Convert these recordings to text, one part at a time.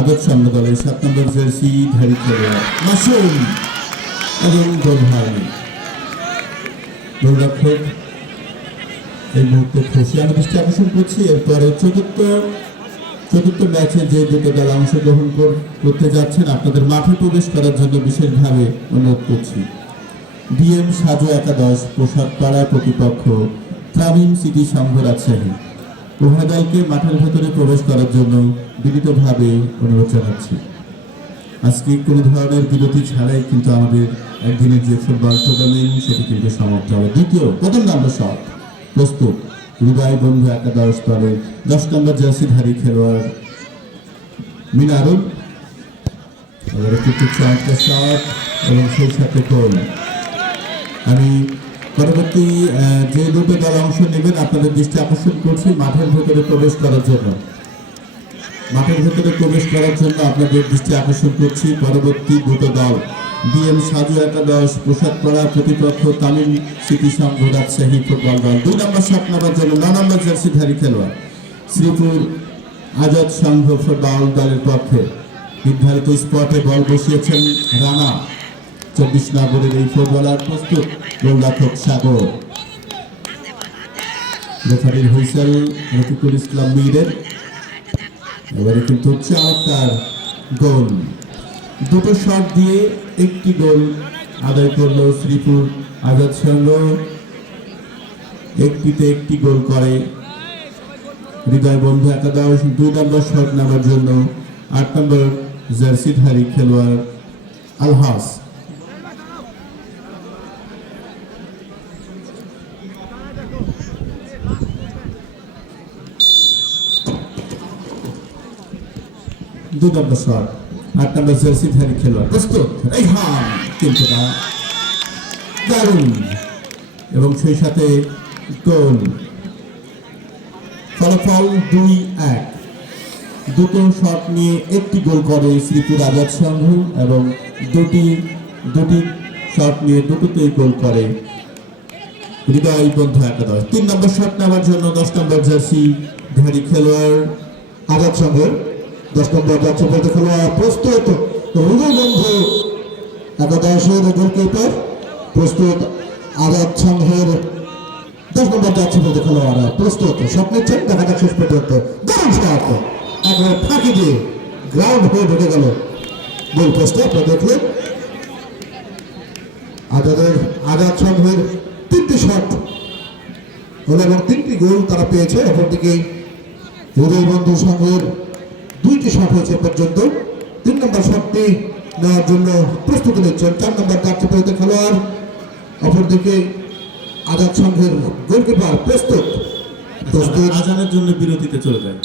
আদর্শ অন্য দলের সাত নম্বর জার্সি ধারী মাসুম এবং গোল গোলরক্ষক এই মুহূর্তে আমি দৃষ্টি আকর্ষণ করছি, এরপরে চতুর্থ চতুর্থ ম্যাচে যে দুটো দল অংশগ্রহণ করতে যাচ্ছেন, আপনাদের মাঠে প্রবেশ করার জন্য বিশেষভাবে অনুরোধ করছি। ডিএম সাজু একাদশ, প্রসাদ পাড়া প্রতিপক্ষ ত্রামিম সিটি সংঘ রাজশাহী। উভয় মাঠের ভেতরে প্রবেশ করার জন্য বিনীতভাবে অনুরোধ জানাচ্ছি। আজকে কোনো ধরনের বিরতি ছাড়াই কিন্তু আমাদের একদিনের যে ফুটবল টুর্নামেন্ট সেটি কিন্তু সমাপ্ত হবে। দ্বিতীয়, প্রথম নম্বর শট প্রস্তুত। হৃদয় বন্ধু একাদশ দলের দশ নম্বর জার্সিধারী খেলোয়াড় মিনারুল এবার খুব চমৎকার শট এবং সেই সাথে আমি পরবর্তী যে দুটো দল অংশ নেবেন, আপনাদের দৃষ্টি আকর্ষণ করছি, মাঠের ভেতরে প্রবেশ করার জন্য। মাঠের ভেতরে প্রবেশ করার জন্য আপনাদের দৃষ্টি আকর্ষণ করছি, পরবর্তী দুটো দল। বিএম সাজু একাদশ প্রসাদপাড়া প্রতিপক্ষ তামিল সিটি সংঘ রাজশাহী ফুটবল দল। দুই নম্বর শট নেওয়ার জন্য ন নম্বর জার্সিধারী খেলোয়াড়, শ্রীপুর আজাদ সংঘ ফুটবল দলের পক্ষে। নির্ধারিত স্পটে বল বসিয়েছেন রানা। চব্বিশ নগরের এই ফুটবলার প্রস্তুত, গোলরক্ষক সাগর। রেফারির হুইসেল রফিকুল ইসলাম মীরের এবারে কিন্তু চমৎকার গোল। দুটো শট দিয়ে একটি গোল আদায় করল শ্রীপুর আজাদ সংঘ। একটিতে একটি গোল করে হৃদয় বন্ধু একাদশ, দুই নম্বর শট নেওয়ার জন্য আট নম্বর জার্সিধারী খেলোয়াড় আলহাস। দুই নম্বর শট, আট নম্বর জার্সিধারী খেলোয়াড়। প্রস্তুত, রেহান এবং সেই সাথে গোল। ফলাফল দুই এক। দুটো শট নিয়ে একটি গোল করে শ্রীপুর আজাদ সংঘ এবং দুটি দুটি শট নিয়ে দুটোতেই গোল করে হৃদয় বন্ধু একাদশ। তিন নম্বর শট নেওয়ার জন্য দশ নম্বর জার্সি ধারী খেলোয়াড় আজাদ সংঘের দশ নম্বর যাচ্ছে বলতে খেলোয়াড় প্রস্তুত হৃদয় বন্ধু একাদশের গোলকিপার, প্রস্তুত আজাদ সংঘের দশ নম্বর যাচ্ছে বলতে খেলোয়াড়। প্রস্তুত সব নিচ্ছেন, দেখা যাক শেষ পর্যন্ত। দারুণ স্টার্ট একবারে ফাঁকি দিয়ে গ্রাউন্ড হয়ে ঢুকে গেল। গোল পোস্টে আপনারা দেখলেন। আজাদের, আজাদ সংঘের তিনটি শট হলো এবং তিনটি গোল তারা পেয়েছে। অপরদিকে হৃদয় বন্ধু সংঘের দুইটি শট হয়েছে পর্যন্ত। তিন নম্বর শটটি নেওয়ার জন্য প্রস্তুতি নিচ্ছেন। চার নম্বর চারটি পেতে খেলোয়াড়, অপরদিকে আজাদ সংঘের গোলকিপার প্রস্তুত। আজানের জন্য বিরতিতে চলে যায়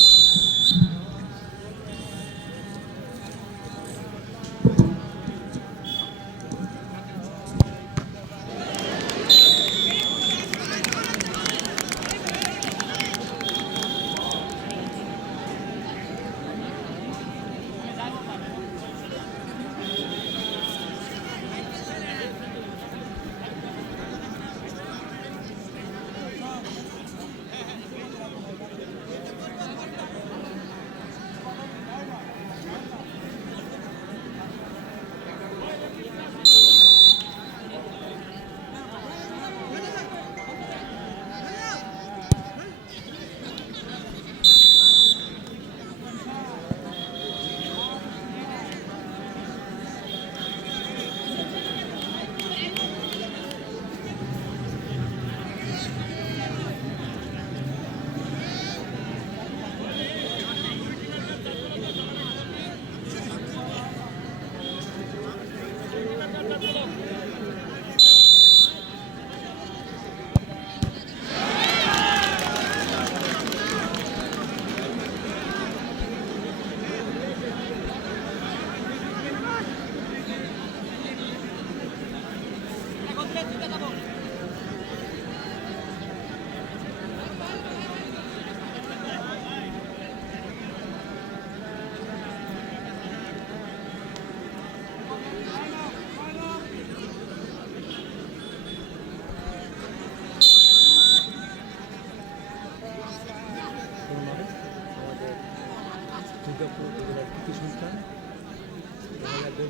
দুর্গাপুর উপজেলার কৃতি সন্তান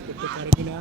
করতে পারে কিনা